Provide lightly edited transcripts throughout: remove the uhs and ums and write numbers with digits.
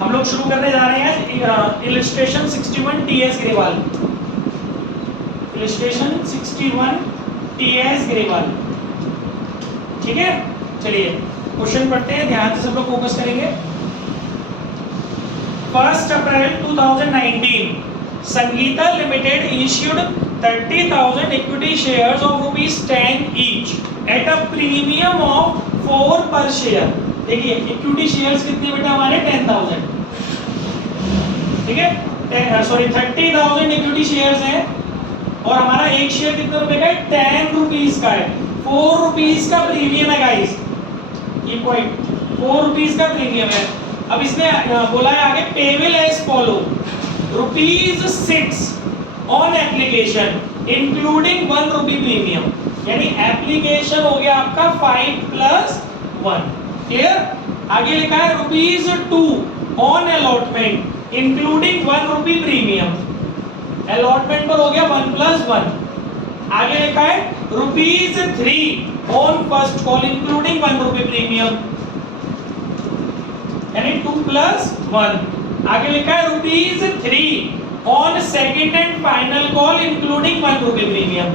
हम लोग शुरू करने जा रहे हैं illustration 61 TS Grewal. Illustration 61 TS Grewal, ठीक है। चलिए क्वेश्चन पढ़ते हैं, ध्यान से सब लोग फोकस करेंगे। 1 अप्रैल 2019 Sangeeta limited issued 30,000 equity shares of ₹10 each at a premium of 4 per share। देखिए इक्विटी शेयर्स कितने बेटा हमारे 10,000, ठीक है। सॉरी 30,000 इक्विटी शेयर्स हैं और हमारा एक शेयर कितने रुपए का है, 10 रुपीज का है। 4 रुपीज का प्रीमियम है गाइस, ये पॉइंट 4 रुपीज का प्रीमियम है। अब इसने बोला है आगे payable as follow ₹6 on application including 1 rupee premium, यानी एप्लीकेशन हो गया आपका 5 + 1, क्लियर। आगे लिखा है ₹2 on allotment including 1 rupee premium, allotment पर हो गया 1 + 1। आगे लिखा है ₹3 on first call including 1 rupee premium, यानी 2 + 1। आगे लिखा है ₹3 on second and final call including 1 rupee premium,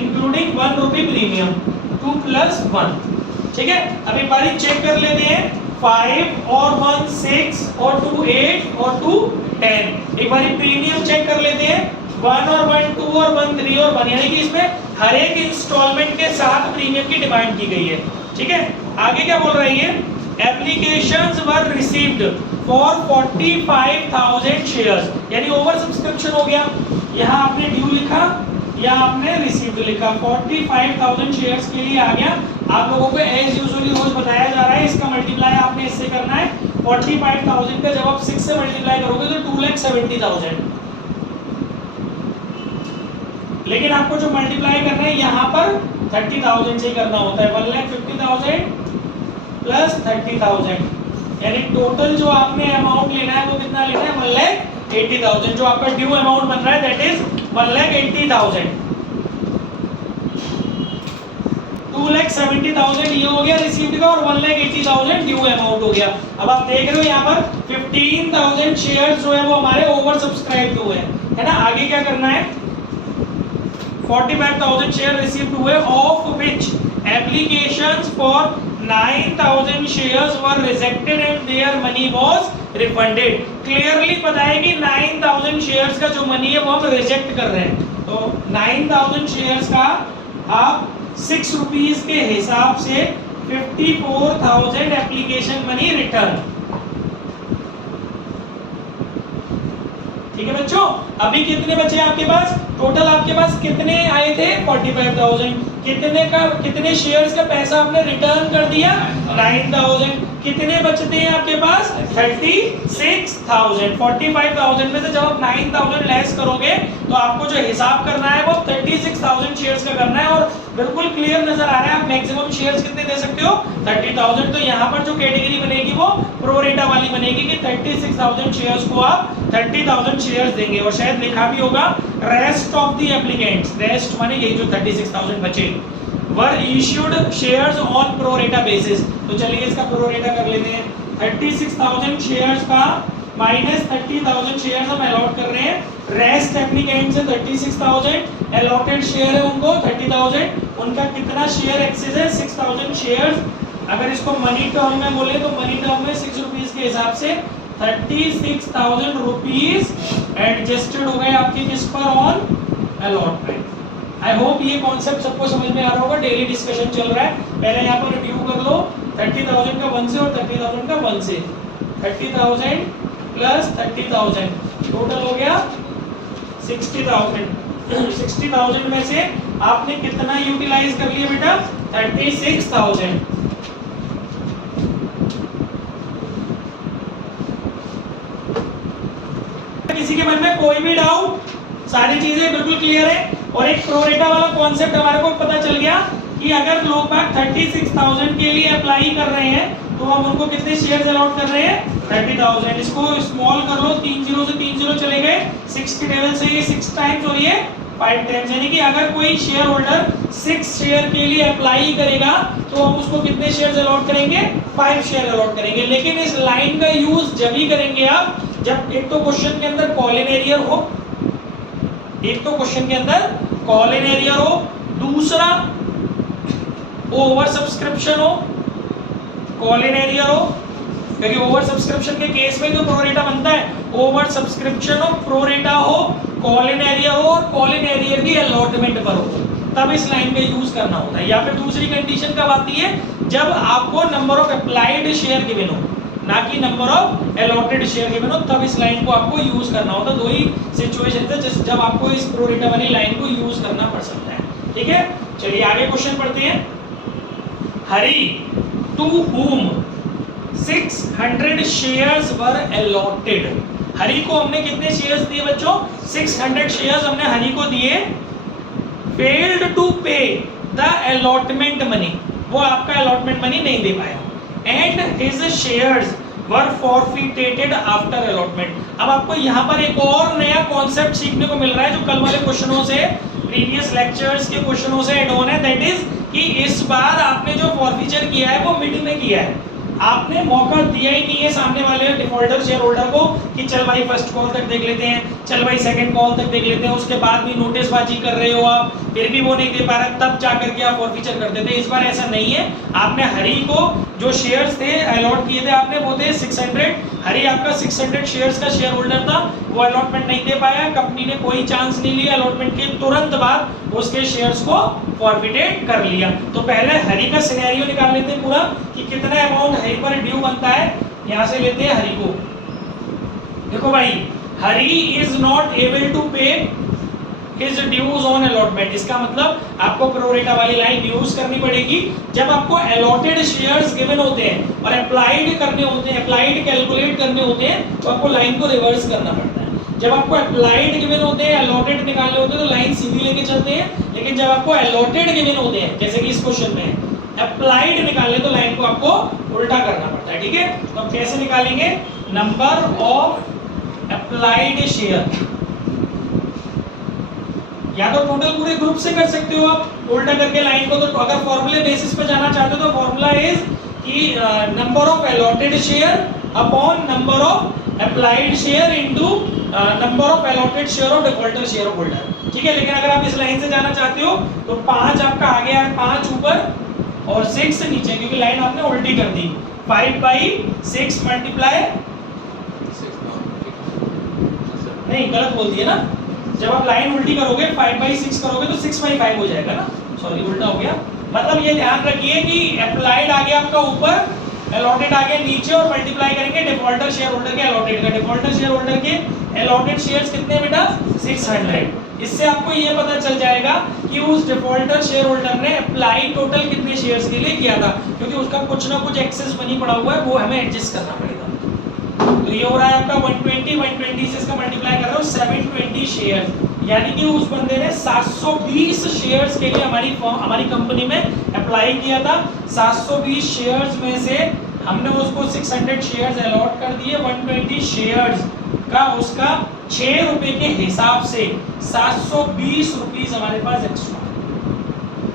including 1 rupee premium, 2 + 1, ठीक है। अब एक बार चेक कर लेते हैं, 5 और 1 6 और 2 8 और 2 10। एक बार प्रीमियम चेक कर लेते हैं, 1 और 1 2 और 1 3 और 1, यानी कि इसमें हर एक इंस्टॉलमेंट के साथ प्रीमियम की डिमांड की गई है, ठीक है। आगे क्या बोल रही है, applications were received for 45,000 shares, यानी ओवर सब्सक्रिप्शन हो गया। यहाँ आपने ड्यू लिखा या आपने रिसीव्ड लिखा, 45,000 शेयर्स के लिए आ गया। आप लोगों को एज यूजुअली रोज बताया जा रहा है, इसका मल्टीप्लाई आपने इससे करना है। 45,000 का जब आप 6 से मल्टीप्लाई करोगे तो 2,70,000, लेकिन आपको जो मल्टीप्लाई करना है यहाँ पर 30,000 से करना होता है। 1,50,000 + 30,000, यानी टोटल जो आपने अमाउंट लेना है वो कितना लेना है, 1,80,000। जो आपका ड्यू अमाउंट बन रहा है दैट इज 1,80,000। 2,70,000 ये हो गया रिसीव्ड का और 1,80,000 ड्यू अमाउंट हो गया। अब आप देख रहे हो यहाँ पर 15,000 शेयर्स जो है वो हमारे ओवर सब्सक्राइब हुए हैं, है ना। आगे क्या करना है, 45,000 शेयर रिसीव्ड हुए, of which applications for 9,000 shares were rejected and their money was refunded. Clearly पता है कि 9,000 शेयर्स का जो मनी है वो हम रिजेक्ट कर रहे हैं। तो 9,000 शेयर्स का आप 6 रुपीज के हिसाब से 54,000 एप्लीकेशन मनी रिटर्न, ठीक है बच्चों। अभी कितने बचे आपके पास, टोटल आपके पास कितने आए थे, 45,000। कितने शेयर्स का पैसा आपने रिटर्न कर दिया, 9,000। कितने बचते हैं आपके पास, 36,000। 45,000 में से जब आप 9,000 लेस करोगे तो आपको जो हिसाब करना है वो 36,000 शेयर्स का करना है। और बिल्कुल क्लियर नजर आ रहा है, आप मैक्सिमम शेयर्स कितने दे सकते हो, 30,000। तो यहाँ पर जो कैटेगरी बनेगी वो प्रोरेटा वाली बनेगी कि 36,000 शेयर्स को आप 30,000 शेयर्स देंगे। और शायद लिखा भी होगा rest of the applicants, rest माने यही जो 36,000 बचे, were issued shares on pro rata basis. तो चलिए इसका प्रोरेटा कर लेते हैं। 36,000 शेयर्स का माइनस 30,000 शेयर्स हम अलॉट कर रहे हैं। रेस्ट एप्लीकेंट से 36,000 अलॉटेड शेयर है उनको 30,000, उनका कितना शेयर एक्सेस है, 6,000 शेयर्स। अगर इसको मनी टर्म में बोले तो मनी टर्म में 6 रुपीज के हिसाब से 36,000 रुपीज एडजस्टेड हो गए आपके किस पर, ऑन अलॉटमेंट। आई होप ये कॉन्सेप्ट सबको समझ में आ रहा होगा। डेली डिस्कशन चल रहा है, पहले यहाँ पर रिव्यू कर लो। 30,000 का 1 से और 30,000 का 1 से, 30,000 + 30,000 टोटल हो गया 60,000। 60,000 में से आपने कितना यूटिलाइज कर लिया बेटा, 36,000। किसी के मन में कोई भी डाउट, सारी चीजें बिल्कुल क्लियर है। और एक प्रोरेटा वाला कॉन्सेप्ट हमारे को पता चल गया कि अगर लोग बाग 36,000 के लिए अप्लाई कर रहे हैं तो हम उनको कितने शेयर्स अलॉट कर रहे हैं, 30,000। इसको स्मॉल कर लो, 3 0 से 3 0 चले गए, 6 के टेबल से ये 6 टाइम्स और ये 5 टाइम्स, यानी कि अगर कोई शेयर होल्डर 6 शेयर के लिए अप्लाई करेगा तो हम उसको कितने शेयर्स अलॉट करेंगे? 5 शेयर अलॉट करेंगे। लेकिन इस लाइन का यूज जब ही करेंगे आप जब एक तो क्वेश्चन के अंदर कॉल इन एरियर हो, एक तो क्वेश्चन के अंदर कॉल इन एरियर हो, दूसरा ओवर सब्सक्रिप्शन हो, कॉल इन एरियर हो, क्योंकि ओवर सब्सक्रिप्शन के केस में तो प्रोरेटा बनता है, ओवर सब्सक्रिप्शन हो, प्रोरेटा हो, कॉल इन एरियर हो और कॉल इन एरियर की अलॉटमेंट पर हो, तब इस लाइन का यूज करना होता है। या फिर दूसरी कंडीशन कब आती है? जब आपको number of applied share given हो, ना कि number of allotted share given हो, तब इस लाइन को आपको यूज करना होता है। दो ही सिचुएशन है जब आपको इस प्रोरेटा वाली लाइन को यूज करना पड़ सकता है। ठीक है, चलिए आगे क्वेश्चन पढ़ते हैं। Hari to whom 600 shares were allotted, Hari को हमने कितने शेयर्स दिए बच्चों? 600 शेयर्स हमने हरी को दिए। Failed to pay the allotment money, वो आपका अलॉटमेंट मनी नहीं दे पाया। And his shares were forfeited after allotment. अब आपको यहाँ पर एक और नया कॉन्सेप्ट सीखने को मिल रहा है जो कल वाले क्वेश्चनों से, प्रीवियस लेक्चर्स के क्वेश्चनों से ऐड ऑन है। दैट इज कि इस बार आपने जो फॉरफीचर किया है वो मिड में किया है, आपने मौका दिया ही नहीं है सामने वाले डिफॉल्टर शेयर होल्डर को कि चल भाई फर्स्ट कॉल तक देख लेते हैं, चल भाई सेकंड कॉल तक देख लेते हैं, उसके बाद भी नोटिसबाजी कर रहे हो आप, फिर भी वो नहीं दे पा रहा, तब जा करके आप फॉरफीचर कर देते। इस बार ऐसा नहीं है, आपने हरी को जो शेयर्स थे अलॉट किए थे आपने, वो थे 600। हरी आपका 600 शेयर्स का शेयर होल्डर था, वो अलॉटमेंट नहीं दे पाया, कंपनी ने कोई चांस नहीं लिया, अलॉटमेंट के तुरंत बाद उसके शेयर्स को फॉरफिटेड कर लिया। तो पहले हरी का सिनेरियो निकाल लेते हैं पूरा कि कितना अमाउंट हरी पर ड्यू बनता है। यहां से लेते हैं हरी को। देखो भाई, हरी is not able to pay his dues on allotment, इसका मतलब आपको प्रोरेटा वाली लाइन यूज करनी पड़ेगी। जब आपको अलॉटेड शेयर्स गिवन होते हैं और अप्लाइड करने होते हैं, अप्लाइड कैलकुलेट करने होते हैं, तो आपको लाइन को रिवर्स करना पड़ता है। जब आपको अप्लाइड गिवन होते हैं, अलॉटेड निकालने होते हैं, तो लाइन सीधी लेके चलते हैं। लेकिन जब आपको अलॉटेड गिवन होते हैं, जैसे कि इस क्वेश्चन में अप्लाइड निकालने, तो लाइन को आपको उल्टा करना पड़ता है। ठीक है, तो अब कैसे निकालेंगे? नंबर ऑफ अप्लाइड शेयर, या तो टोटल पूरे ग्रुप से कर सकते हो आप उल्टा करके लाइन को। तो अगर फॉर्मूले बेसिस पे जाना चाहते हो तो फॉर्मूला इज कि number of allotted share upon number of applied share into number of allotted share of defaulter share of holder. ठीक है, लेकिन अगर आप इस लाइन से जाना चाहते हो तो 5 आपका आगे है, 5 ऊपर और 6 नीचे, क्योंकि लाइन आपने उल्टी कर दी। 5/6 मल्टीप्लाई, नहीं गलत बोल दिए ना, जब आप लाइन उल्टी करोगे 5/6 करोगे तो 6/5 हो जाएगा ना, सॉरी उल्टा हो गया। मतलब ये ध्यान रखिए कि अप्लाइड आ गया आपका ऊपर, अलॉटेड आ गया नीचे, और मल्टीप्लाई करेंगे डिफॉल्टर शेयर होल्डर के अलॉटेड का। डिफॉल्टर शेयर होल्डर के अलॉटेड शेयर्स कितने बेटा? 600। इससे आपको ये पता चल जाएगा कि उस डिफॉल्टर शेयर होल्डर ने अप्लाई टोटल कितने शेयर्स के लिए किया था, क्योंकि उसका कुछ ना कुछ एक्सेस मनी पड़ा हुआ है, वो हमें एडजस्ट करना पड़ेगा। तो ये हो रहा है आपका 120 से इसका मल्टीप्लाई कर रहे हो 720 शेयर, यानी कि उस बंदे ने 720 शेयर्स के लिए हमारी कंपनी में अप्लाई किया था। 720 शेयर्स में से हमने उसको 600 शेयर्स अलॉट कर दिए। 120 शेयर्स का उसका 6 रुपए के हिसाब से 720 रुपीज हमारे पास एक्स्ट्रा।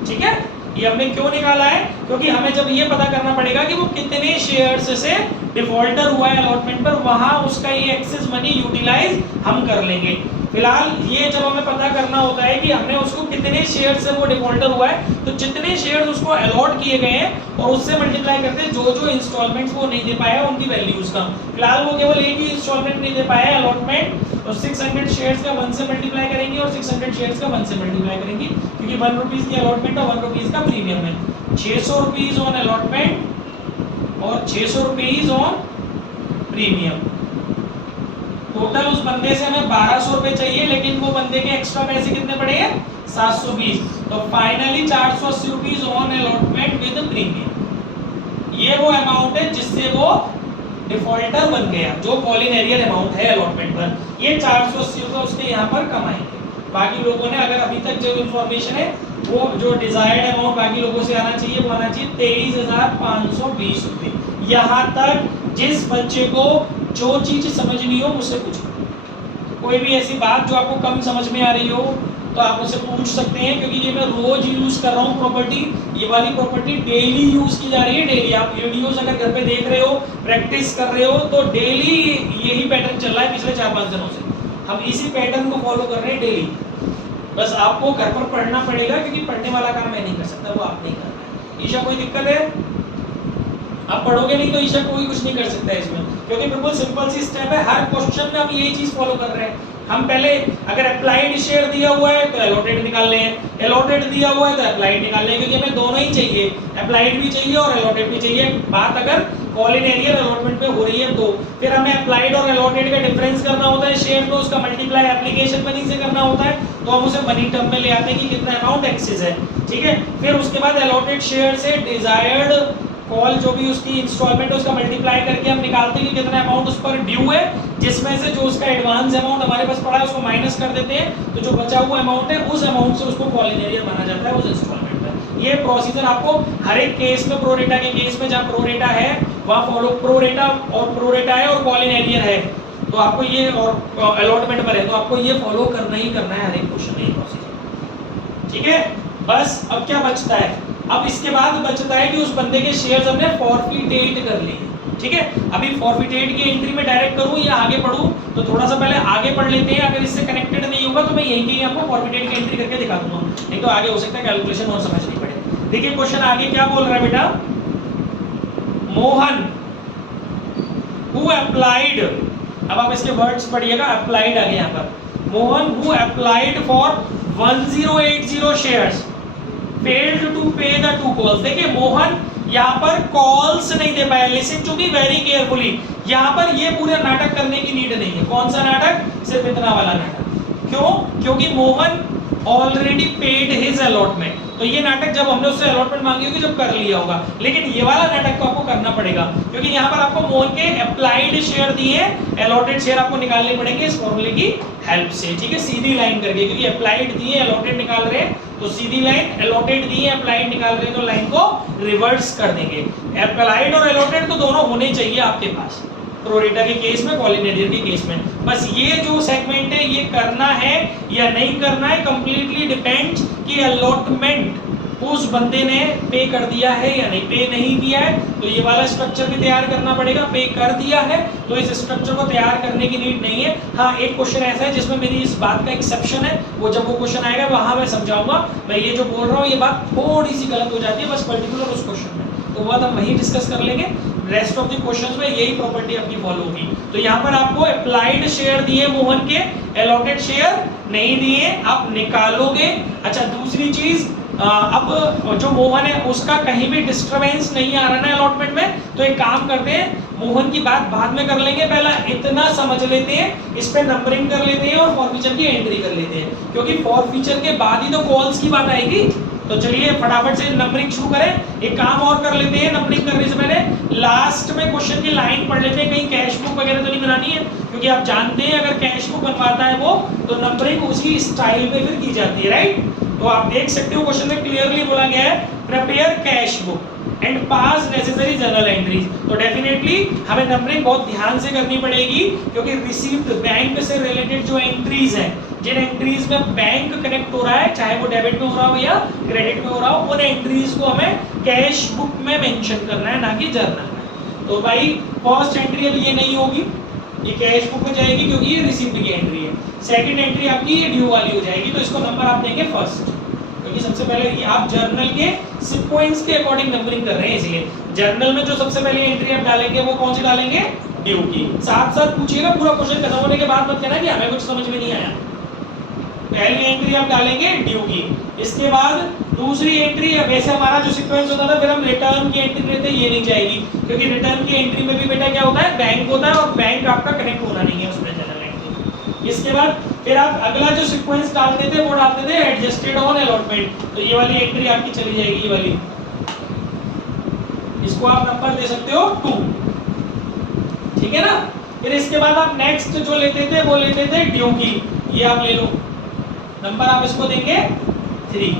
ठीक है, ये हमने क्यों निकाला है? क्योंकि हमें जब ये पता करना पड़ेगा कि वो कितने शेयर्स से डिफॉल्टर हुआ है अलॉटमेंट पर, वहां उसका ये एक्सेस मनी यूटिलाइज हम कर लेंगे। फिलहाल ये जब हमें पता करना होता है कि हमने उसको कितने शेयर से वो डिफॉल्टर हुआ है, तो जितने शेयर्स उसको अलॉट किए गए हैं और उससे मल्टीप्लाई करते हैं जो जो इंस्टॉलमेंट्स वो नहीं दे पाया उनकी वैल्यूज का। फिलहाल वो केवल एक ही इंस्टॉलमेंट नहीं दे पाया है अलॉटमेंट, तो 600 शेयर्स का 1 से मल्टीप्लाई करेंगे और 600 शेयर्स का 1 से मल्टीप्लाई करेंगे, क्योंकि 1 रुपीज की अलॉटमेंट और 1 रुपीज का प्रीमियम है। 600 रुपीज ऑन अलॉटमेंट और 600 रुपीज ऑन प्रीमियम। टोटल उस बंदे से हमें 1200 रुपए चाहिए, लेकिन वो बंदे के एक्स्ट्रा पैसे कितने पड़े हैं? 720। तो finally 480 rupees on allotment with premium. ये वो अमाउंट है जिससे वो डिफॉल्टर बन गया, जो कॉल इन एरियर अमाउंट है अलॉटमेंट पर। ये 480 रुपए उसके यहाँ पर कमाएंगे। बाकी लोगों ने अगर अभी तक जो इन्फॉर्मेशन है वो जो डिजायर्ड अमाउंट बाकी लोगों से आना चाहिए वो आना चाहिए 23,520 रुपए। यहाँ तक जिस बच्चे को जो चीज समझनी हो मुझसे पूछो, कोई भी ऐसी बात जो आपको कम समझ में आ रही हो, तो आप मुझसे पूछ सकते हैं, क्योंकि ये मैं रोज यूज कर रहा हूँ प्रॉपर्टी, ये वाली प्रॉपर्टी डेली यूज की जा रही है। डेली आप वीडियोस अगर घर पे देख रहे हो, प्रैक्टिस कर रहे हो, तो डेली यही पैटर्न चल रहा है पिछले 4-5 दिनों से। हम इसी पैटर्न को फॉलो कर रहे हैं डेली। बस आपको घर पर पढ़ना पड़ेगा, क्योंकि पढ़ने वाला काम मैं नहीं कर सकता, वो आप नहीं करना है। ईशा कोई दिक्कत है? आप पढ़ोगे नहीं तो ईशा कोई कुछ नहीं कर सकता है इसमें, क्योंकि बिल्कुल सिंपल सी स्टेप है। हर क्वेश्चन में हम यही चीज फॉलो कर रहे हैं। हम पहले अगर अप्लाइड शेयर दिया हुआ है तो एलोटेड निकाल लें, एलोटेड दिया हुआ है तो अप्लाइड निकाल लें, क्योंकि हमें दोनों ही चाहिए, अप्लाइड भी चाहिए और एलोटेड भी चाहिए। बात अगर कॉल इन एरियर अलॉटमेंट पे हो रही है तो फिर हमें अप्लाइड और एलोटेड का डिफरेंस करना होता है शेयर में, उसका मल्टीप्लाई एप्लीकेशन मनी से करना होता है, तो हम उसे मनी टर्म में ले आते हैं कि कितना अमाउंट एक्सेस है, ठीक है। फिर उसके बाद एलोटेड शेयर से डिजायर्ड कॉल जो भी उसकी इंस्टॉलमेंट है उसका मल्टीप्लाई करके हम निकालते हैं कि कितना अमाउंट उस पर ड्यू है, जिसमें से जो उसका एडवांस अमाउंट हमारे पास पड़ा है उसको माइनस कर देते हैं, तो जो बचा हुआ अमाउंट है उस अमाउंट से उसको कॉल इन एरियर माना जाता है उस इंस्टॉलमेंट में। ये प्रोसीजर आपको हर एक केस में, प्रोरेटा के केस में जहां प्रोरेटा है वहां फॉलो, प्रोरेटा है और कॉल इन एरियर है तो आपको ये, और अलॉटमेंट पर है तो आपको ये फॉलो करना ही करना है हर एक क्वेश्चन में, ये प्रोसीजर, ठीक है। बस अब क्या बचता है, अब इसके बाद बचता है कि उस बंदे के शेयर्स हमने फॉरफिटेट कर लिए, ठीक है। अभी फॉरफिटेट की एंट्री में डायरेक्ट करूं या आगे पढ़ूं, तो थोड़ा सा पहले आगे पढ़ लेते हैं। अगर इससे कनेक्टेड नहीं होगा तो मैं यहीं कहीं आपको फॉरफिटेट की एंट्री करके दिखा दूंगा, नहीं तो आगे हो सकता है कैलकुलेशन और समझनी पड़े। देखिए क्वेश्चन आगे क्या बोल रहा है बेटा, मोहन हु अप्लाइड, अब आप इसके वर्ड्स पढ़िएगा, अप्लाइड आ गया यहाँ पर, Mohan who applied for 1080 shares failed to pay the 2 calls। देखिए मोहन यहाँ पर कॉल्स नहीं दे पाया, listen to be very carefully, यहाँ पर ये पूरा नाटक करने की नीड नहीं है। कौन सा नाटक? सिर्फ इतना वाला नाटक। क्यों? क्योंकि Mohan already paid his allotment, तो ये नाटक जब हमने उससे अलॉटमेंट मांगी होगी जब कर लिया होगा, लेकिन ये वाला नाटक तो आपको करना पड़ेगा, क्योंकि यहाँ पर आपको मोहन के अप्लाइड शेयर दिए, अलॉटेड शेयर आपको निकालने पड़ेंगे इस फॉर्मूले की हेल्प से, ठीक है, सीधी लाइन करके, क्योंकि अप्लाइड दिए अलॉटेड निकाल रहे हैं तो सीधी लाइन, अलॉटेड दिए अप्लाइड निकाल रहे हैं तो लाइन को रिवर्स कर देंगे। अप्लाइड और अलॉटेड तो दोनों होने चाहिए आपके पास, प्रोरेटा के केस में, कॉल इन एरियर के केस में। बस ये जो सेगमेंट है ये करना है या नहीं करना है, कंप्लीटली डिपेंड्स कि अलॉटमेंट उस बंदे ने पे कर दिया है या नहीं। पे नहीं किया है तो ये वाला स्ट्रक्चर भी तैयार करना पड़ेगा, पे कर दिया है तो इस स्ट्रक्चर को तैयार करने की नीड नहीं है। हाँ, एक क्वेश्चन ऐसा है जिसमें मेरी इस बात का एक्सेप्शन है, वो जब वो क्वेश्चन आएगा वहां मैं समझाऊंगा। मैं ये जो बोल रहा हूँ ये बात थोड़ी सी गलत हो जाती है बस पर्टिकुलर उस क्वेश्चन में, तो वो हम वही डिस्कस कर लेंगे। रेस्ट ऑफ द क्वेश्चंस में यही प्रॉपर्टी अपनी फॉलो होगी। तो यहाँ पर आपको अप्लाइड शेयर दिए मोहन के, अलॉटेड शेयर नहीं दिए, आप निकालोगे। अच्छा, दूसरी चीज, अब जो मोहन है उसका कहीं भी डिस्टरबेंस नहीं आ रहा है अलॉटमेंट में, तो एक काम करते हैं, मोहन की बात बाद में कर लेंगे, पहला इतना समझ लेते हैं, इस पे नंबरिंग कर लेते हैं और फॉरफीचर की एंट्री कर लेते हैं, क्योंकि फॉरफीचर के बाद ही तो कॉल्स की बात आएगी। तो चलिए फटाफट से नंबरिंग शुरू करें। एक काम और कर लेते हैं, नंबरिंग करने से पहले लास्ट में क्वेश्चन की लाइन पढ़ लेते हैं, कहीं कैश बुक वगैरह तो नहीं बनानी है, क्योंकि आप जानते हैं अगर कैश बुक बनवाता है वो तो नंबरिंग उसी स्टाइल में फिर की जाती है, राइट। तो आप देख सकते हो क्वेश्चन में क्लियरली बोला गया है, prepare cash book and pass necessary journal entries. तो डेफिनेटली हमें नंबरिंग बहुत ध्यान से करनी पड़ेगी, क्योंकि रिसीव्ड बैंक से रिलेटेड जो एंट्रीज हैं, जिन एंट्रीज में बैंक कनेक्ट हो रहा है, चाहे वो डेबिट में हो रहा हो या क्रेडिट में हो रहा हो, उन एंट्रीज को हमें कैश बुक में मेंशन करना है, ना कि जर्नल में। तो भाई फर्स्ट एंट्री अब ये नहीं होगी, ये कैश बुक में जाएगी क्योंकि ये रिसीव्ड की एंट्री है। सेकंड एंट्री आपकी ये ड्यू वाली हो जाएगी, तो इसको नंबर आप देंगे फर्स्ट, क्योंकि सबसे पहले ये आप जर्नल के सीक्वेंस के अकॉर्डिंग नंबरिंग कर रहे हैं, इसलिए जर्नल में जो सबसे पहले एंट्री आप डालेंगे वो कौन सी डालेंगे? ड्यू की। साथ साथ पूछिएगा, पूरा क्वेश्चन खत्म होने के बाद मत कहना कि हमें कुछ समझ में नहीं आया। पहली एंट्री आप डालेंगे ड्यू की, इसके बाद दूसरी एंट्री, वैसे हमारा जो सीक्वेंस होता था फिर हम रिटर्न की एंट्री लेते, ये नहीं जाएगी, क्योंकि रिटर्न की एंट्री में भी बेटा क्या होता है? बैंक होता है, और बैंक आपका कनेक्ट होना नहीं है उसमें जनरल एंट्री। इसके बाद फिर आप अगला जो सीक्वेंस डालते थे वो डालते थे एडजस्टेड ऑन अलॉटमेंट, तो ये वाली एंट्री आपकी चली जाएगी, ये वाली, इसको आप नंबर दे सकते हो 2, ठीक है ना। फिर इसके बाद आप नेक्स्ट जो लेते थे वो लेते थे ड्यू की, ये आप ले लो, नंबर आप इसको देंगे 3,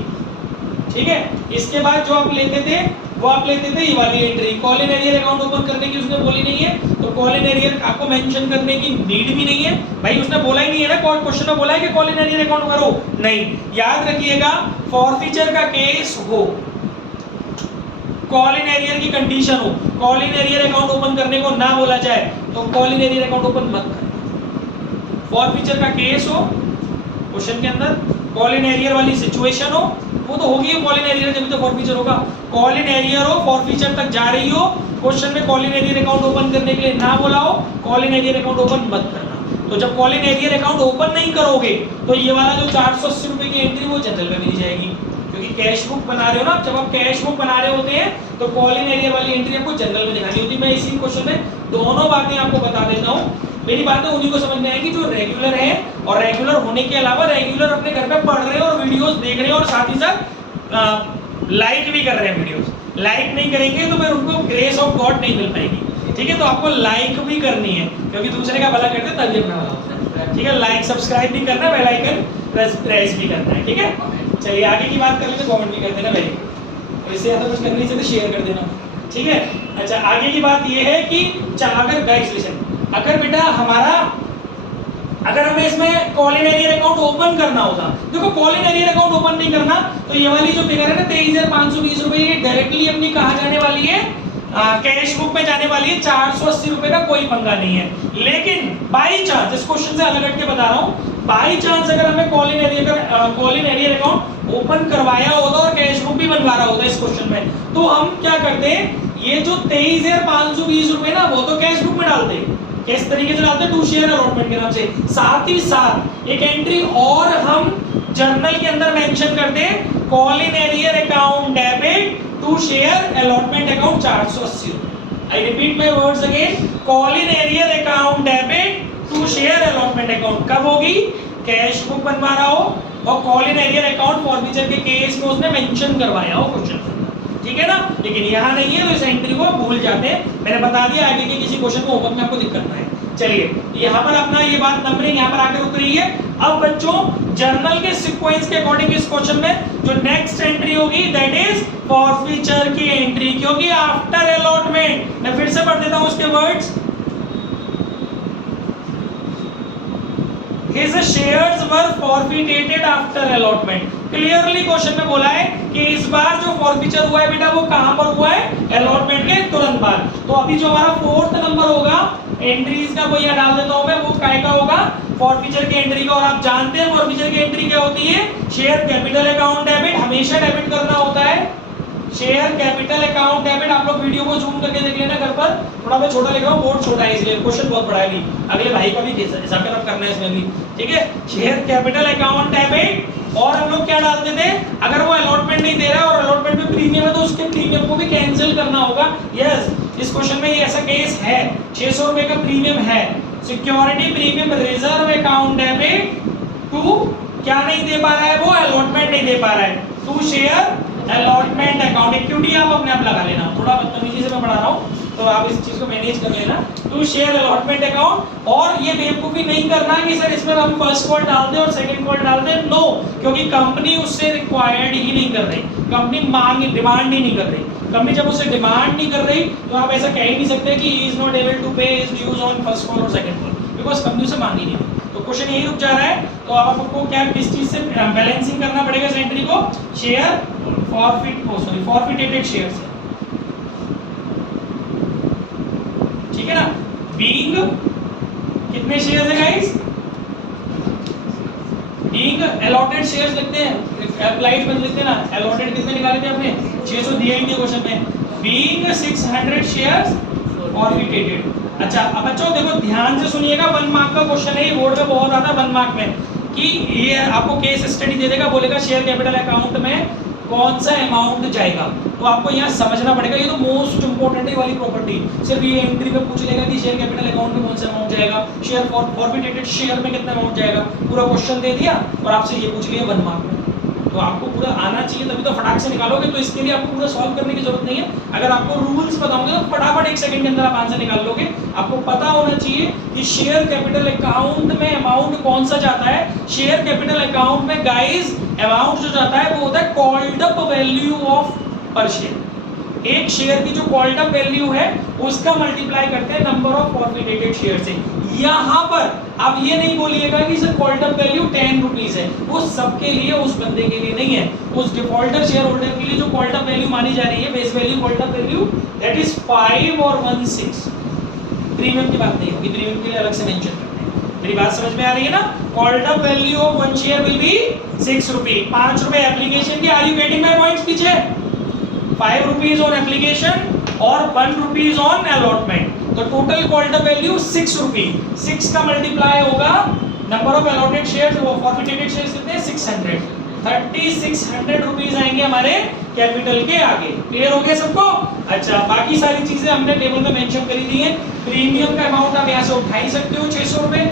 ठीक है। इसके बाद जो आप लेते थे वो आप लेते थे ये वाली entry. Call in arrear account open करने की उसने बोली नहीं है, तो कॉल इन एरियर आपको मेंशन करने की नीड भी नहीं है भाई, उसने बोला ही नहीं है ना, क्वेश्चन में बोला है कि कॉल इन एरियर अकाउंट करो, नहीं। याद रखिएगा फॉरफीचर का केस हो, कॉल इन एरियर की कंडीशन हो, call in arrear account open करने को ना बोला जाए तो call in arrear account open मत करना। फॉरफीचर का केस हो क्वेश्चन के अंदर, कॉल इन एरियर वाली सिचुएशन हो, वो तो होगी कॉल इन एरियर जब तो फॉरफीचर होगा। कॉल इन एरियर हो, फॉरफीचर तक जा रही हो, क्वेश्चन में call in arrear account open करने के लिए ना बोला हो, call in arrear account open मत करना। तो जब call in arrear account open नहीं करोगे तो ये वाला जो 480 रुपए की एंट्री वो जनरल में मिल जाएगी, क्योंकि कैश बुक बना रहे हो ना, जब आप कैश बुक बना रहे होते हैं तो कॉल इन एरियर वाली एंट्री आपको जनरल में दिखानी होती है। मैं इसी क्वेश्चन में दोनों बातें आपको बता देता हूँ, मेरी बातें उन्हीं को समझ में आएगी जो रेगुलर है, और रेगुलर होने के अलावा रेगुलर अपने घर पे पढ़ रहे हैं और वीडियोस देख रहे हैं, और साथ ही साथ लाइक भी कर रहे हैं वीडियोस। लाइक नहीं करेंगे तो फिर उनको ग्रेस ऑफ गॉड नहीं मिल पाएगी, ठीक है। तो आपको लाइक भी करनी है, क्योंकि दूसरे का भला करते तभी अपना भला होता है, ठीक है। लाइक सब्सक्राइब भी करना है, बेल आइकन प्रेस भी करना है, ठीक है। चलिए आगे की बात कर लेते, कमेंट भी कर देना भाई, और इससे ज्यादा कुछ करने से तो शेयर कर देना, ठीक है। अच्छा आगे की बात ये है कि अगर गाइस लिसन, अगर बेटा हमारा, अगर हमें इसमें call in arrear account open करना होता, देखो call in arrear account open नहीं करना तो ये वाली जो फिगर है ना 23,520 रुपए, ये डायरेक्टली अपनी कहाँ जाने वाली है, कैश बुक में जाने वाली है। 480 रुपए का कोई पंगा नहीं है। लेकिन बाई चांस, इस क्वेश्चन से अलग हट के बता रहा हूँ, बाई चांस अगर हमें call in arrear account open करवाया होता और कैश बुक भी बनवा रहा होता इस क्वेश्चन में, तो हम क्या करते हैं, ये जो 23,520 रुपए ना वो तो कैश बुक में डालते, किस तरीके से डालते हैं, टू शेयर अलॉटमेंट के नाम से। साथ ही साथ एक एंट्री और हम जर्नल के अंदर मेंशन करते हैं, call in arrear account debit to share allotment account 480 रुपए। I repeat my words again, call in arrear account debit to share allotment account कब होगी, कैश बुक बनवा रहा हो और call in arrear account forfeiture के केस में उसने मेंशन करवाया हो क्वेश्चन, ठीक है ना। लेकिन यहाँ नहीं है तो इस एंट्री को भूल जाते हैं, मैंने बता दिया, आगे के किसी क्वेश्चन को ओपन में आपको दिक्कत ना है। चलिए यहाँ पर अपना ये बात नंबरिंग यहाँ पर आकर रुक रही है। अब बच्चों जर्नल के सीक्वेंस के अकॉर्डिंग इस क्वेश्चन में जो नेक्स्ट एंट्री होगी दैट इज फॉरफीचर की एंट्री, क्योंकि आफ्टर अलॉटमेंट, मैं फिर से पढ़ देता हूँ उसके words, his shares were forfeited after allotment। Clearly question में बोला है कि इस बार जो फॉरफीचर हुआ है बेटा वो कहां पर हुआ है, अलॉटमेंट के तुरंत बाद। तो अभी जो हमारा फोर्थ नंबर होगा एंट्रीज का वो यहाँ डाल देता हूं मैं, वो काय का होगा, फॉरफीचर की एंट्री का। और आप जानते हैं फॉरफीचर की एंट्री क्या होती है, शेयर कैपिटल अकाउंट डेबिट, हमेशा डेबिट करना होता है, शेयर कैपिटल अकाउंट डेबिट। आप लोग वीडियो को जूम करके देख लेना घर पर, थोड़ा मैं छोटा लिख रहा हूँ, बोर्ड छोटा है इसलिए, क्वेश्चन बहुत बड़ा है, भी अगले भाई का भी हिसाब करना है इसमें भी, ठीक है। शेयर कैपिटल अकाउंट डेबिट, और हम लोग क्या डालते थे, अगर वो अलॉटमेंट नहीं दे रहा है और अलॉटमेंट में प्रीमियम है तो उसके प्रीमियम को भी कैंसिल करना होगा। यस, इस क्वेश्चन में ये ऐसा केस है, 600 रुपए का प्रीमियम है, security premium reserve account debit to, क्या नहीं दे पा रहा है वो, अलॉटमेंट नहीं दे पा रहा है, to share allotment account. Equity आप अपने आप लगा लेना, थोड़ा बदतमीजी से मैं पढ़ा रहा हूँ तो आप इस चीज को मैनेज कर लेना, टू शेयर अलॉटमेंट अकाउंट। और ये बेवकूफी नहीं करना कि सर इसमें हम फर्स्ट कॉल डाल दें और सेकंड कॉल डाल दें, नो, क्योंकि कंपनी उससे रिक्वायर्ड ही नहीं कर रही, कंपनी डिमांड ही नहीं कर रही। कंपनी जब उससे डिमांड नहीं कर रही तो आप ऐसा कह ही नहीं सकते कि he is not able to pay his dues on first call और सेकंड कॉल, बिकॉज़ कंपनी से मांग ही नहीं रही। तो क्वेश्चन यही रुक जा रहा है। तो आपको क्या, किस चीज से बैलेंसिंग करना पड़ेगा इस एंट्री को, शेयर फॉरफिटेटेड शेयर से, ठीक है ना। बीइंग कितने शेयर्स है गाइस, बीइंग अलॉटेड शेयर्स लिखते हैं, अप्लाइड बन लिखते हैं ना, अलॉटेड कितने निकाले थे आपने, 600 दिया ही नहीं क्वेश्चन में। Being 600 shares forfeited. अच्छा अब बच्चों देखो ध्यान से सुनिएगा, 1 मार्क का क्वेश्चन है, ये बोर्ड में बहुत आता है 1 मार्क में, कि ये आपको केस स्टडी दे देगा, बोलेगा शेयर कैपिटल अकाउंट में कौन सा अमाउंट जाएगा, तो आपको यहाँ समझना पड़ेगा। ये तो मोस्ट इंपोर्टेंट है वाली प्रॉपर्टी, सिर्फ ये एंट्री में पूछ लेगा कि शेयर कैपिटल अकाउंट में कौन सा अमाउंट जाएगा, शेयर फॉरफिटेटेड शेयर में कितना अमाउंट जाएगा, पूरा क्वेश्चन दे दिया और आपसे ये पूछ लिया 1 मार्क में। तो आपको पूरा आना चाहिए तभी तो फटाक से निकालोगे, तो इसके लिए आपको पूरा सॉल्व करने की जरूरत नहीं है। अगर आपको रूल्स बताऊंगे तो फटाफट 1 सेकंड के अंदर आप आंसर निकाल लोगे। आपको पता होना चाहिए कि शेयर कैपिटल अकाउंट में अमाउंट कौन सा जाता है। शेयर कैपिटल अकाउंट में गाइस अमाउंट जो जाता है वो होता है कॉल्ड अप वैल्यू ऑफ पर शेयर। एक शेयर की जो कॉल्ड अप वैल्यू है उसका मल्टीप्लाई करते हैं नंबर ऑफ फॉरफिटेटेड शेयर से। यहाँ पर आप ये नहीं बोलिएगा कि sir called up value 10 rupees है, वो सबके लिए, उस बंदे के लिए नहीं है। उस डिफॉल्टर शेयर होल्डर के लिए जो कॉल्ड अप वैल्यू मानी जा रही है, base value called up value, that is 5 और 16। प्रीमियम की बात नहीं होगी, प्रीमियम के लिए अलग से मेंशन करते हैं। मेरी बात समझ में आ रही है ना? Called up value of one share will be 6 रुपए, 5 रुपए एप्लीकेशन की। Are you getting my points? पीछे 5 रुपीज ऑन एप्लीकेशन और 1 रुपीज ऑन अलॉटमेंट, तो टोटल कॉल्ड अप वैल्यू 6 रुपए। 6 का मल्टीप्लाई होगा नंबर ऑफ अलॉटेड शेयर्स, वो फॉरफिटेटेड शेयर्स कितने हैं? 600। 3600 रुपीज आएंगे हमारे कैपिटल के आगे। क्लियर हो गया सबको? अच्छा, बाकी सारी चीजें हमने टेबल में मेंशन करी दी है। प्रीमियम का अमाउंट आप यहाँ से उठा ही सकते हो 600 रुपए।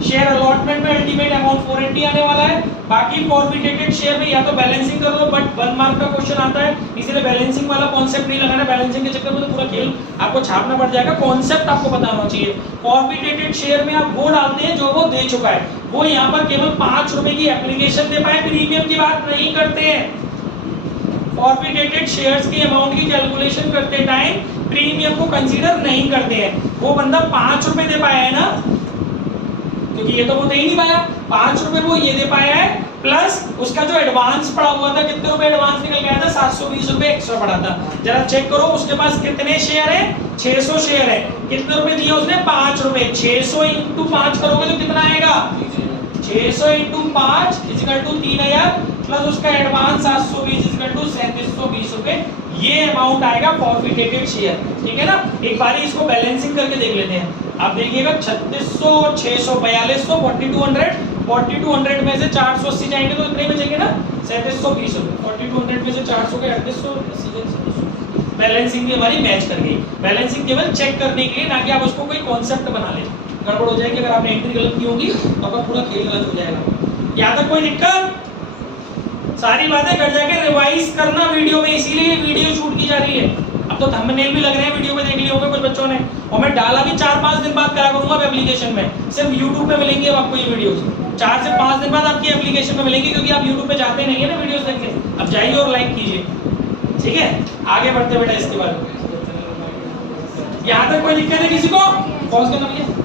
शेयर अलॉटमेंट में अल्टीमेट अमाउंट 480 आने वाला है। बाकी फॉरफिटेटेड शेयर में या तो बैलेंसिंग कर लो, बट 1 मार्क का क्वेश्चन आता है, इसलिए बैलेंसिंग वाला कॉन्सेप्ट नहीं लगाना। बैलेंसिंग के चक्कर में तो पूरा खेल आपको छापना पड़ जाएगा। कॉन्सेप्ट आपको पता होना चाहिए। फॉरफिटेटेड शेयर में आप वो डालते हैं जो वो दे चुका है। वो यहाँ पर केवल 5 रुपए की एप्लीकेशन दे पाए, प्रीमियम की बात नहीं करते हैं। फॉरफिटेटेड शेयर्स की अमाउंट की कैलकुलेशन करते टाइम प्रीमियम को कंसीडर नहीं करते हैं। वो बंदा 5 रुपए दे पाया है ना, क्योंकि ये तो वो दे ही नहीं पाया। 5 रुपए वो ये दे पाया है, प्लस उसका जो एडवांस पड़ा हुआ था, कितने रुपए एडवांस निकल गया था? 720 रुपए एक्स्ट्रा पड़ा था। जरा चेक करो उसके पास कितने शेयर है? 600 शेयर है। कितने रुपए दिए उसने? 5 रुपए। 600 इंटू 5 करोगे तो कितना आएगा? 600 इंटू 5 इक्वल टू 3000, प्लस उसका एडवांस 720 इक्वल टू 3720 रुपए। ये अमाउंट आएगा फॉरफिटेटेड शेयर। ठीक है ना? एक बार इसको बैलेंसिंग करके देख लेते हैं। आप देखिएगा 3600, 600, 4200, 4200, 4200 में से 480 जाएंगे तो इतने बचेंगे ना? 3720 रुपए। 4200 में से 400 के 3800। बैलेंसिंग भी हमारी मैच कर गई। बैलेंसिंग केवल चेक करने के लिए, ना कि आप उसको कोई कॉन्सेप्ट बना लें। गड़बड़ हो जाएगी अगर आपने एंट्री गलत की होगी तो आपका पूरा खेल गलत हो जाएगा। यहाँ तक कोई दिक्कत? सारी बातें कर जाके रिवाइज करना वीडियो में, इसीलिए वीडियो शूट की जा रही है। अब तो थंबनेल भी लग रहे हैं, वीडियो में देख लिए होंगे कुछ बच्चों ने, और मैं डाला भी 4-5 दिन बाद करा करूंगा एप्लीकेशन में। सिर्फ यूट्यूब पे मिलेंगी अब आपको ये वीडियोस 4 से 5 दिन बाद आपकी एप्लीकेशन में मिलेंगी, क्योंकि आप यूट्यूब पे जाते नहीं है ना वीडियोस देखने। अब जाइए और लाइक कीजिए। ठीक है, आगे बढ़ते बेटा। इसके बाद यहाँ तक कोई दिक्कत है किसी को? पॉज करना भैया।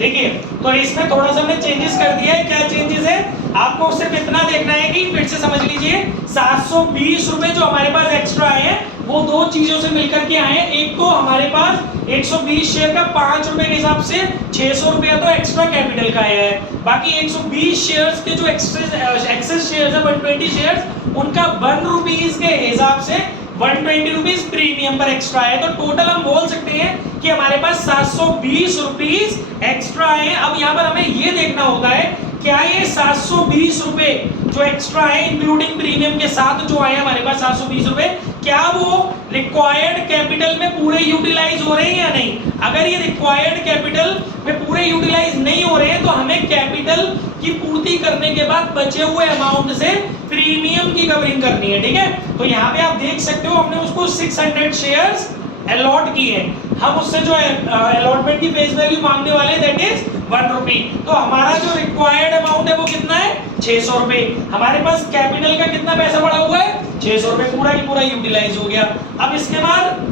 देखिए, तो इसमें थोड़ा सा हमने चेंजेस कर दिया है। क्या चेंजेस है? आपको सिर्फ इतना देखना है कि फिर से समझ लीजिए, 720 रुपए जो हमारे पास एक्स्ट्रा आए हैं वो दो चीजों से मिलकर के आए हैं। एक तो हमारे पास 120 शेयर का 5 रुपए के हिसाब से 600 रुपया तो एक्स्ट्रा कैपिटल का आया है। बाकी 120 शेयर्स के जो एक्सेस शेयर्स है 120 शेयर्स, उनका 1 रुपीज के हिसाब से 120 रुपीज प्रीमियम पर एक्स्ट्रा है। तो टोटल हम बोल सकते हैं कि हमारे पास 720 रुपीज एक्स्ट्रा है। अब यहाँ पर हमें ये देखना होता है, क्या ये 720 रुपए जो एक्स्ट्रा है इंक्लूडिंग प्रीमियम के साथ जो आए हमारे पास 720 रुपए, क्या वो रिक्वायर्ड कैपिटल में पूरे यूटिलाइज हो रहे हैं या नहीं? अगर ये रिक्वायर्ड कैपिटल में पूरे यूटिलाइज नहीं हो रहे हैं तो हमें कैपिटल की पूर्ति करने के बाद बचे हुए अमाउंट से प्रीमियम की कवरिंग करनी है। ठीक है, तो यहाँ पे आप देख सकते हो हमने उसको 600 शेयर्स अलॉट किए हैं। हम उससे जो अलॉटमेंट की फेस वैल्यू मांगने वाले हैं दैट इज 1 रुपी। तो हमारा जो रिक्वायर्ड अमाउंट है वो कितना है? 600 रुपए। हमारे पास कैपिटल का कितना पैसा पड़ा हुआ है? 600 रुपए। पूरा की पूरा यूटिलाइज हो गया। अब इसके बाद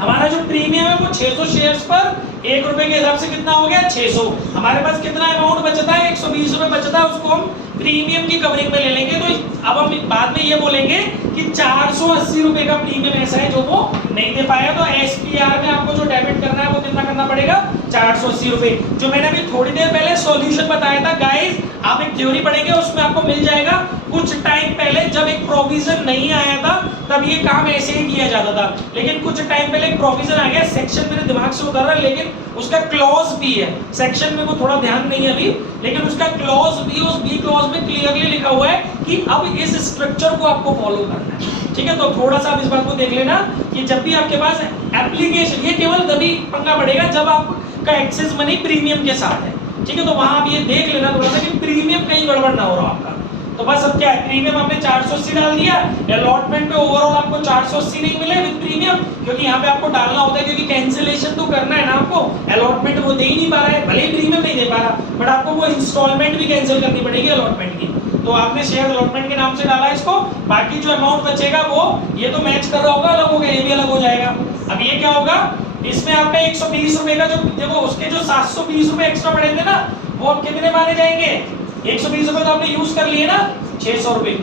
हमारा जो प्रीमियम है वो 600 शेयर्स पर 1 रुपए के हिसाब से कितना हो गया? 600। हमारे पास कितना अमाउंट बचता है? 120 रुपए बचता है, उसको हम प्रीमियम की कवरिंग में ले लेंगे। तो अब हम बाद में ये बोलेंगे कि 480 रुपए का प्रीमियम ऐसा है जो वो नहीं दे पाया। तो एसपीआर में आपको जो डेबिट करना है वो कितना करना पड़ेगा? 480 रुपए। जो मैंने अभी थोड़ी देर पहले सॉल्यूशन बताया था गाइस, आप एक थ्योरी पढ़ेंगे उसमें आपको मिल जाएगा। कुछ टाइम पहले जब एक प्रोविजन नहीं आया था तब ये काम ऐसे ही किया जाता था, लेकिन कुछ टाइम पहले एक प्रोविजन आ गया, सेक्शन मेरे दिमाग से उतर रहा है लेकिन उसका क्लॉज भी है, सेक्शन में वो थोड़ा ध्यान नहीं है अभी, लेकिन उसका क्लॉज भी, उस बी क्लॉज में क्लियरली लिखा हुआ है कि अब इस स्ट्रक्चर को आपको फॉलो करना है। ठीक है, तो थोड़ा सा आप इस बात को देख लेना कि जब भी आपके पास एप्लीकेशन, ये केवल तभी पंगा पड़ेगा जब आपका एक्सेस मनी प्रीमियम के साथ है। ठीक है, तो वहां आप ये देख लेना थोड़ा सा कि प्रीमियम कहीं गड़बड़ ना हो रहा आपका। तो बस अब क्या है, प्रीमियम आपने 480 डाल दिया, अलॉटमेंट पे ओवरऑल आपको 480 नहीं मिले विद प्रीमियम, क्योंकि यहाँ पे आपको डालना होता है, क्योंकि कैंसिलेशन तो करना है ना आपको। अलॉटमेंट वो दे ही नहीं पा रहा है, भले ही प्रीमियम नहीं दे पा रहा, बट आपको वो इंस्टॉलमेंट भी कैंसिल करनी पड़ेगी अलॉटमेंट की। तो आपने शेयर अलॉटमेंट के नाम से डाला इसको, बाकी जो अमाउंट बचेगा वो ये तो मैच कर रहा होगा, अलग हो गया, ये भी अलग हो जाएगा। अब ये क्या होगा, इसमें आपका 120 रुपए का जो देखो उसके जो 720 रुपए एक्स्ट्रा पड़े थे ना, वो अब कितने माने जाएंगे, 120 रुपए तो आपने यूज कर लिए ना, 600 रुपए,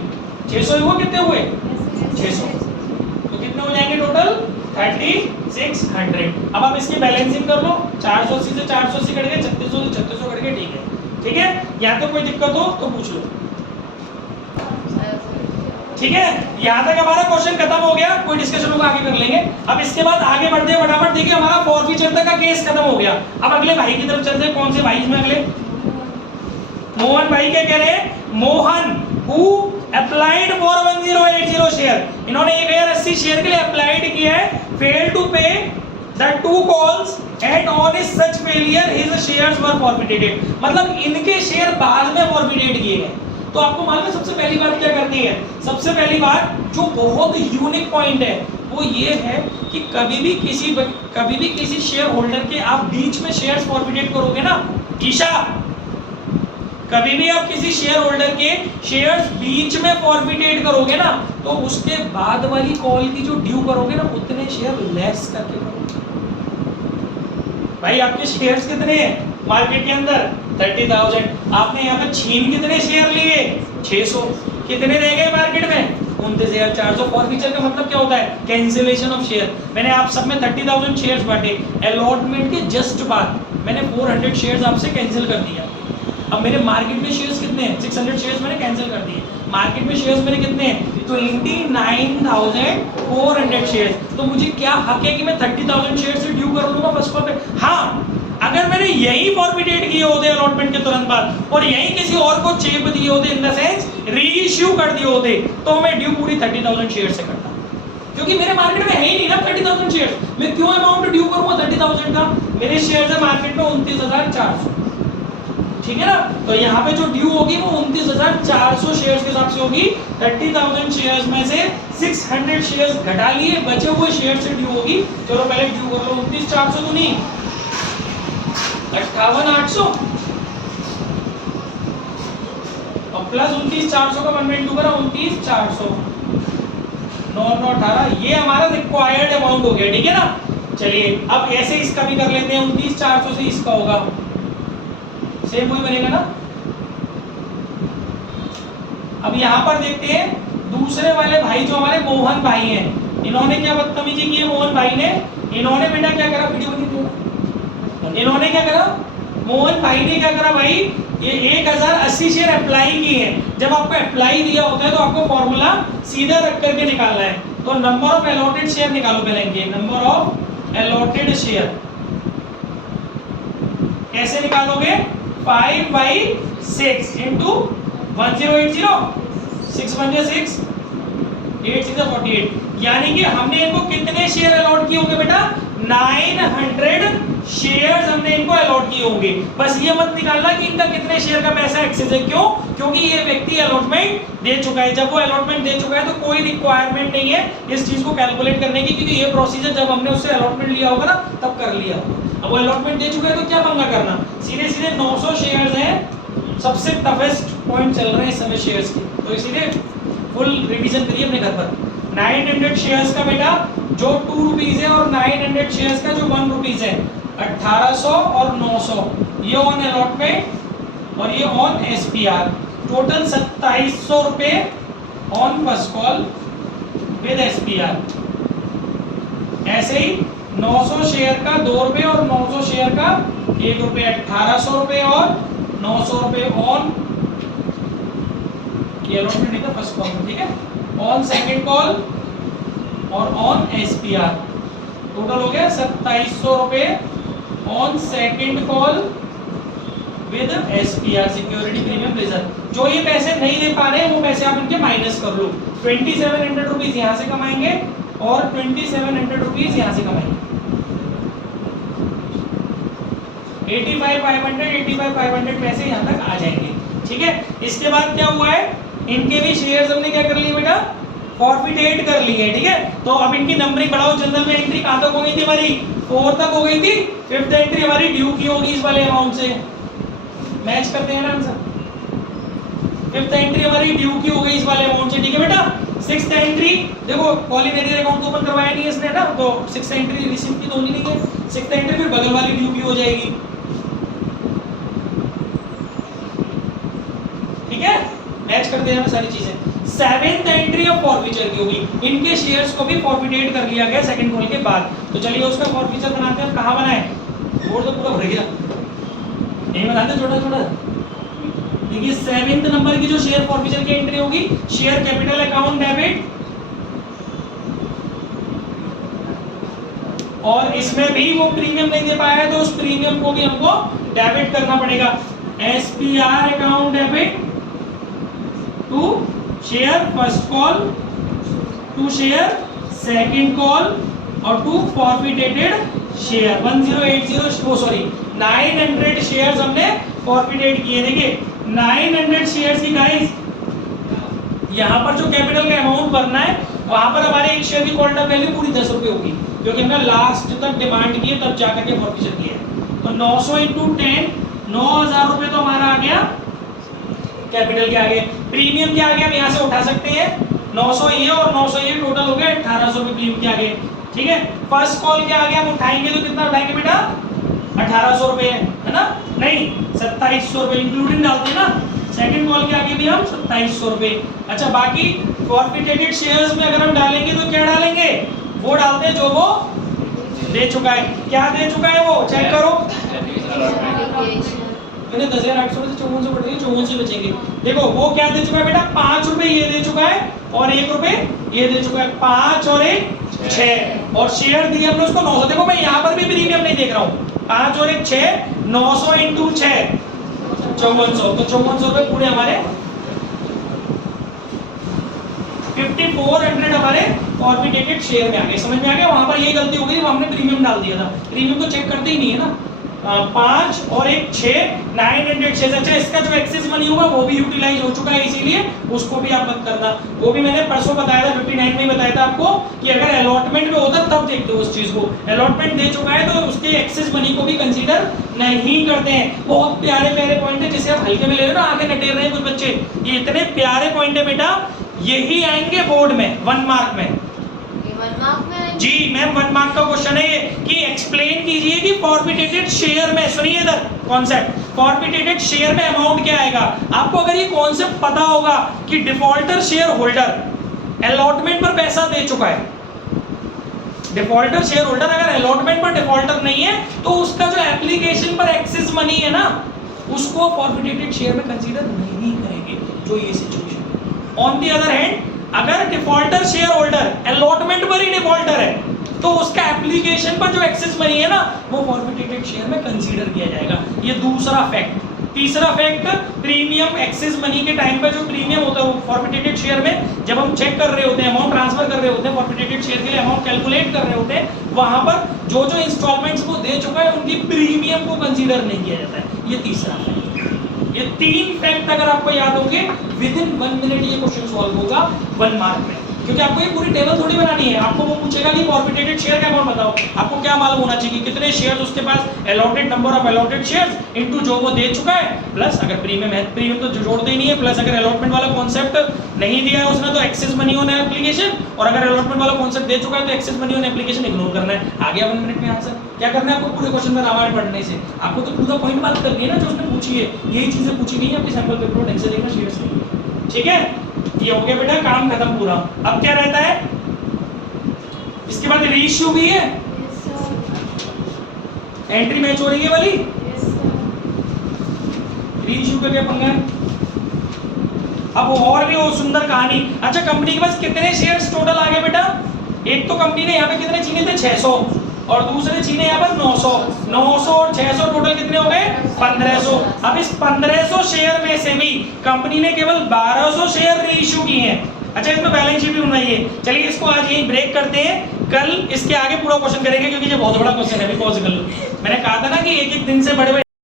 600 हुआ, कितने हुए 600, तो कितने हो जाएंगे टोटल 3600। अब आप इसकी बैलेंसिंग कर लो, 480 से 480 कट गए, 3600 से 3600 कट गए, ठीक है, ठीक है। यहाँ तो कोई दिक्कत हो तो पूछ लो, ठीक है। यहाँ तक हमारा क्वेश्चन खत्म हो गया, कोई डिस्कशन होगा आगे कर लेंगे। अब इसके बाद आगे बढ़ते हैं फटाफट, देखिए हमारा फॉरफीचर तक का केस खत्म हो गया। अब अगले भाई की तरफ चलते हैं, कौन से भाई इसमें अगले, मोहन भाई क्या कह रहे हैं, Mohan who applied for 1080 share, इन्होंने 1080 शेयर के लिए अप्लाइड किया है, fail to pay the 2 calls and on his such failure his shares were forfeited, मतलब इनके शेयर बाद में फॉरफिटेड किए गए। तो आपको मालूम है सबसे पहली बात क्या करती है, सबसे पहली बात जो बहुत यूनिक पॉइंट है वो ये है कि कभी भी किसी शेयर होल्डर के आप बीच में शेयर्स फॉरफिटेड करोगे ना, ईशा, कभी भी आप किसी शेयर होल्डर के शेयर्स बीच में फॉरफिटेड करोगे ना, तो उसके बाद वाली कॉल की जो ड्यू करोगे ना, उतने शेयर लेस करके करोगे। भाई आपके शेयर्स कितने हैं मार्केट के अंदर 30,000, आपने यहाँ पे छीन कितने शेयर लिए 600, कितने रह गए मार्केट में 29,400। फॉरफीचर का मतलब क्या होता है, कैंसिलेशन ऑफ शेयर। मैंने आप सब में 30,000 शेयर्स बांटे, अलॉटमेंट के जस्ट बाद मैंने 400 शेयर्स आपसे कैंसिल कर दिया। अब मेरे मार्केट में शेयर्स कितने हैं, 600 शेयर्स मैंने कैंसिल कर दिए, मार्केट में शेयर्स मेरे कितने हैं 29,400 शेयर्स। तो मुझे क्या हक है कि मैं 30,000 शेयर्स से ड्यू कर लूंगा फर्स्ट कॉल पे? हाँ, अगर मैंने यही फॉरफिटेड किए होते अलॉटमेंट के तुरंत बाद और यही किसी और को चेप दिए होते, इन द सेंस रीइश्यू कर दिए होते, तो मैं ड्यू पूरी 30,000 शेयर से करता, क्योंकि मेरे मार्केट में है ही नहीं ना 30,000 शेयर्स। मैं क्यों अमाउंट ड्यू करूंगा 30,000 का, मेरे शेयर्स है मार्केट में 29,400, ठीक है ना। तो यहाँ पे जो ड्यू होगी वो 29,400 शेयर्स के हिसाब से होगी। 30,000 शेयर्स में से 600 शेयर्स घटा लिए, बचे हुए शेयर से ड्यू होगी। चलो पहले ड्यू कर लो, 29,400 तो नहीं, 58,800 और प्लस 29,400 का 1/2 करा 29,400, 9,918, ये हमारा रिक्वायर्ड अमाउंट हो गया, ठीक है ना। चलिए अब ऐसे इसका भी कर लेते हैं, 29,400 से इसका होगा सेम वही बनेगा ना। अब यहां पर देखते हैं दूसरे वाले भाई जो हमारे मोहन भाई हैं, इन्होंने क्या बदतमीजी की है मोहन भाई ने, इन्होंने बेटा क्या करा, वीडियो बनी थी, इन्होंने क्या करा, मोहन भाई ने क्या करा भाई, ये 1080 शेयर अप्लाई किए हैं। जब आपको अप्लाई दिया होता है तो आपको फॉर्मूला सीधा रख करके निकालना है, तो नंबर ऑफ अलॉटेड शेयर निकालो पहले, इनके नंबर ऑफ अलॉटेड शेयर कैसे निकालोगे, 5/6 into 1080, 6 1 6, 8 6 48, यानी कि हमने इनको कितने शेयर अलॉट किए होंगे बेटा, 900 शेयर्स हमने इनको अलॉट किए होंगे। बस ये मत निकालना कि इनका कितने शेयर का पैसा एक्सेस है, क्यों, क्योंकि ये व्यक्ति अलॉटमेंट दे चुका है। जब वो अलॉटमेंट दे चुका है तो कोई रिक्वायरमेंट नहीं है इस चीज को कैलकुलेट करने की, क्योंकि ये प्रोसीजर जब हमने उससे अलॉटमेंट लिया होगा ना तब कर लिया होगा। अब वो अलॉटमेंट दे चुका है तो क्या पंगा करना, सीधे सीधे 900 शेयर्स हैं, सबसे टफेस्ट पॉइंट चल रहे हैं इस समय शेयर्स के, तो इसीलिए फुल रिवीजन करिए अपने घर पर। 900 शेयर्स का बेटा जो 2 रुपीज है और 900 शेयर्स का जो 1 रुपीज है, 1800 और 900, ये ऑन अलॉटमेंट और ये ऑन एसपीआर, टोटल 2700 रुपए on first call with SPR. ऐसे ही 900 शेयर का 2 रुपए और 900 शेयर का 1 रुपए, 1800 रुपए और 900 रुपए ऑन, ये अलॉटमेंट नहीं था फर्स्ट कॉल में, ठीक है, ऑन सेकंड कॉल और ऑन एसपीआर, टोटल हो गया 2700 रुपए on second call with SPR, security premium reserve. जो ये पैसे नहीं दे पा रहे हैं वो पैसे आप इनके माइनस कर लो, 2700 रुपीज यहाँ से कमाएंगे और 2700 रुपीज यहाँ से कमाएंगे, 85,500 पैसे यहाँ तक आ जाएंगे, ठीक है। इसके बाद क्या हुआ है, इनके भी शेयर्स हमने क्या कर लिए बेटा, फॉरफिटेड कर लिए, ठीक है। तो अब इनकी नंबरिंग बढ़ाओ, जनरल में एंट्री कहां तक हो गई थी हमारी, 4 तक हो गई थी, 5th एंट्री हमारी ड्यू की होगी इस वाले अमाउंट से, मैच करते हैं ना आंसर। फिफ्थ एंट्री हमारी ड्यू की हो गई इस वाले अमाउंट से, ठीक है बेटा। सिक्स्थ एंट्री देखो कॉलिंग एरियर अकाउंट तो ओपन करवाया नहीं है इसने ना, तो सिक्स्थ एंट्री रिसीव की तो होनी नहीं है। सिक्स्थ एंट्री फिर बगल वाली ड्यू की हो जाएगी, ठीक है, मैच करते हैं सारी चीजें। सेवेंथ एंट्री ऑफ फॉरफीचर की होगी, इनके शेयर्स को भी फॉरफिटेड कर लिया गया सेकंड कॉल के बाद। तो चलिए उसका फॉरफीचर बनाते हैं। कहां बनाए, बोर्ड तो पूरा भर गया, नहीं बनाते छोटा छोटा। देखिए सेवेंथ नंबर की जो शेयर फॉरफीचर की एंट्री होगी, शेयर कैपिटल अकाउंट डेबिट, और इसमें भी वो प्रीमियम नहीं दे पाया है तो उस प्रीमियम को भी हमको डेबिट करना पड़ेगा। SPR account debit to share first call, to share second call और टू फॉरफिटेटेड शेयर 900 शेयर्स हमने फॉरफिटेड किए। देखिए 900 शेयर्स की गाइस, यहाँ पर जो कैपिटल का अमाउंट भरना है वहां पर हमारे एक शेयर की कॉल्ड अप वैल्यू पूरी 10 रुपए होगी, क्योंकि हमने लास्ट तक डिमांड की है तब जाकर के फॉरफिचर किया है। तो 900 × 10 9000 रुपए तो हमारा आ गया कैपिटल के आगे। प्रीमियम के आगे हम यहाँ से उठा सकते हैं 900 ये और 900 ये, टोटल हो गया 1800 रुपए प्रीमियम के आगे, ठीक है। फर्स्ट कॉल के आगे हम उठाएंगे तो कितना उठाएंगे बेटा, 1800 रुपए है ना, नहीं 2700 रुपए इंक्लूडिंग डालते हैं ना। सेकंड कॉल के आगे भी हम 2700 रुपए। अच्छा बाकी फॉरफिटेटेड शेयर्स में अगर हम डालेंगे तो क्या डालेंगे, वो डालते हैं जो वो दे चुका है। क्या दे चुका है वो चेक करो, मैंने 10,800 से 5400 बढ़ गई, 5400 बचेंगे। देखो वो क्या दे चुका है बेटा, 5 रुपए ये दे चुका है और 1 रुपए ये दे चुका है, 5 और 1 6, और शेयर दिए हमने उसको 900। देखो मैं यहाँ पर भी प्रीमियम नहीं देख रहा हूँ, 5 और 1 6, 900 × 6 5400, तो 5400 रुपए पूरे हमारे 5400 हमारे फॉरफिटेटेड शेयर में आ गए। समझ में आ गया, वहां पर यही गलती हो गई, हमने प्रीमियम डाल दिया था, प्रीमियम तो चेक करते ही नहीं है ना। 5 और 1 6, 900 शेयर्स। अच्छा इसका जो एक्सेस मनी होगा वो भी यूटिलाइज हो चुका है, इसीलिए उसको भी आप मत करना। वो भी मैंने परसों बताया था, 59 में ही बताया था आपको कि अगर अलॉटमेंट में होता तब देखते हो उस चीज को। अलॉटमेंट दे चुका है तो उसके एक्सेस मनी को भी कंसीडर नहीं करते हैं। बहुत प्यारे प्यारे पॉइंट है, जिसे आप हल्के में ले रहे हो ना, आगे नटेर रहे हैं कुछ बच्चे, ये इतने प्यारे पॉइंट है बेटा, यही आएंगे बोर्ड में 1 मार्क में। 1 मार्क में जी मैम 1 मार्क का क्वेश्चन है ये, कि एक्सप्लेन कीजिए कि फॉरफिटेटेड शेयर में, सुनिए इधर कॉन्सेप्ट, फॉरफिटेटेड शेयर में अमाउंट क्या आएगा। आपको अगर ये कॉन्सेप्ट पता होगा कि डिफॉल्टर शेयर होल्डर अलॉटमेंट पर पैसा दे चुका है, डिफॉल्टर शेयर होल्डर अगर अलॉटमेंट पर डिफॉल्टर नहीं है तो उसका जो एप्लीकेशन पर एक्सेस मनी है ना, उसको फॉरफिटेटेड शेयर में कंसीडर नहीं करेंगे, जो ये सिचुएशन है। ऑन द अदर हैंड अगर डिफॉल्टर शेयर होल्डर अलॉटमेंट पर ही डिफॉल्टर है तो उसका एप्लीकेशन पर जो एक्सेस मनी है ना, वो फॉरफिटेटेड शेयर में कंसीडर किया जाएगा। ये दूसरा फैक्ट। तीसरा फैक्ट, प्रीमियम एक्सेस मनी के टाइम पर जो प्रीमियम होता है वो फॉरफिटेटेड शेयर में जब हम चेक कर रहे होते हैं, अमाउंट ट्रांसफर कर रहे होते हैं, फॉरफिटेटेड शेयर के लिए अमाउंट कैलकुलेट कर रहे होते हैं, वहां पर जो जो इंस्टॉलमेंट्स वो दे चुका है उनकी प्रीमियम को कंसीडर नहीं किया जाता है। ये तीसरा फैक्ट। ये 3 फैक्ट अगर आपको याद होंगे, विद इन 1 मिनट ये क्वेश्चन सॉल्व होगा 1 मार्क में। क्योंकि आपको ये पूरी टेबल थोड़ी बनानी है, आपको वो पूछेगा कि फॉरफिटेटेड शेयर का अमाउंट बताओ, आपको क्या मालूम होना चाहिए, कितने शेयर्स उसके पास, allotted number of allotted shares into जो वो दे चुका है, प्लस अगर प्रीमियम है, प्रीमियम तो जोड़ते ही नहीं है, प्लस अगर अलॉटमेंट वाला कॉन्सेप्ट नहीं दिया है उसने तो एक्सेस मनी ऑन एप्लीकेशन, और अगर अलॉटमेंट वाला कॉन्सेप्ट दे चुका है तो excess money on application ignore करना है। आ गया 1 मिनट में आंसर। क्या करना है आपको पूरे क्वेश्चन में रामायण पढ़ने से, आपको तो पूरा पॉइंट बात करनी है ना जो उसने पूछी है, यही चीजें पूछी गई है आपके सैंपल पेपर में, ढंग से देखना शेयर से, ठीक है। ये हो गया बेटा, काम खत्म पूरा। अब क्या रहता है, इसके बाद रीइश्यू भी है, एंट्री मैच हो रही है वाली, रीइश्यू का क्या पंगा है। अब और भी वो सुंदर कहानी। अच्छा कंपनी के पास कितने शेयर्स टोटल आ गए बेटा, एक तो कंपनी ने यहाँ पे कितने छीने थे 600, और दूसरे छीने यहाँ पर 900, 900 और 600 टोटल कितने हो गए 1500। अब इस 1500 शेयर में से भी कंपनी ने केवल 1200 शेयर रीइश्यू किए हैं। अच्छा इसमें बैलेंस शीट भी बनाइए। चलिए इसको आज यही ब्रेक करते हैं, कल इसके आगे पूरा क्वेश्चन करेंगे, क्योंकि ये बहुत बड़ा क्वेश्चन है। अभी पॉज कर लो, मैंने कहा था ना कि एक एक दिन से बड़े